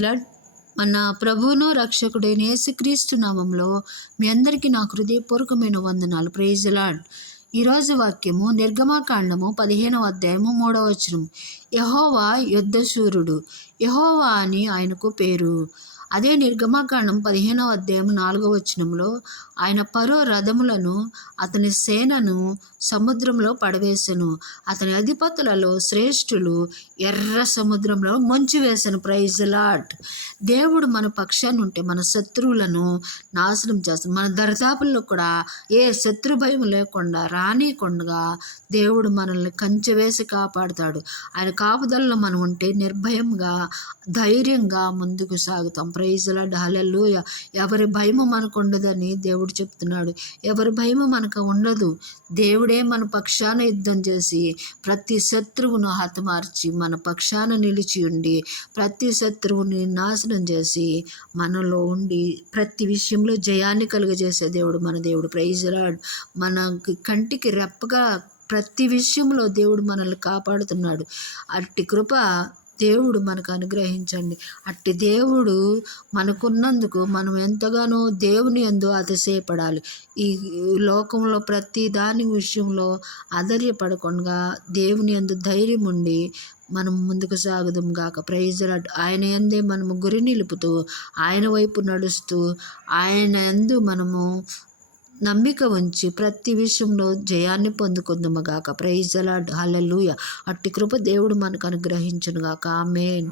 Lord. మన ప్రభువును రక్షకుడైన యేసుక్రీస్తు నామంలో మీ అందరికీ నా హృదయపూర్వకమైన వందనాలు. Praise lord. ఈరోజు వాక్యము నిర్గమాకాండము 15వ అధ్యాయము 3వ వచనం. యెహోవా యుద్ధశూరుడు, యెహోవా అని ఆయనకు పేరు. అదే నిర్గమాకాండం 15వ అధ్యాయం 4వ వచనంలో ఆయన ఫరో రథములను అతని సేనను సముద్రంలో పడవేశను, అతని అధిపతులలో శ్రేష్ఠులు ఎర్ర సముద్రంలో ముంచివేశను. Praise lord. దేవుడు మన పక్షాన ఉంటే మన శత్రువులను నాశనం చేస్తాడు. మన దరిదాపుల్లో కూడా ఏ శత్రు భయం లేకుండా రానీయకుండా దేవుడు మనల్ని కంచె వేసి కాపాడుతాడు. ఆయన కాపుదలలో మనం ఉంటే నిర్భయంగా ధైర్యంగా ముందుకు సాగుతాం. Praise Lord. హల్లెలూయా. ఎవరి భయము మనకు ఉండదని దేవుడు చెప్తున్నాడు. ఎవరి భయము మనకు ఉండదు. దేవుడే మన పక్షాన యుద్ధం చేసి ప్రతి శత్రువును హతమార్చి మన పక్షాన నిలిచి ఉండి ప్రతి శత్రువుని నాశనం చేసి మనలో ఉండి ప్రతి విషయంలో జయాన్ని కలుగజేసే దేవుడు మన దేవుడు. Praise lord. మన కంటికి రెప్పగా ప్రతి విషయంలో దేవుడు మనల్ని కాపాడుతున్నాడు. అట్టి కృప దేవుడు మనకు అనుగ్రహించండి. అట్టి దేవుడు మనకున్నందుకు మనం ఎంతగానో దేవుని యందు అతిశయపడాలి. ఈ లోకంలో ప్రతి దాని విషయంలో ఆధైర్యపడకుండా దేవుని యందు ధైర్యం ఉండి మనం ముందుకు సాగుదాం గాక. Praise lord. ఆయన యందే మనము గురి నిలుపుతూ ఆయన వైపు నడుస్తూ ఆయన యందు మనము నమ్మిక ఉంచి ప్రతి విషయంలో జయాన్ని పొందుకుందాము గాక. Praise Lord. హల్లెలూయా. అట్టి కృప దేవుడు మనకు అనుగ్రహించును గాక. ఆమేన్.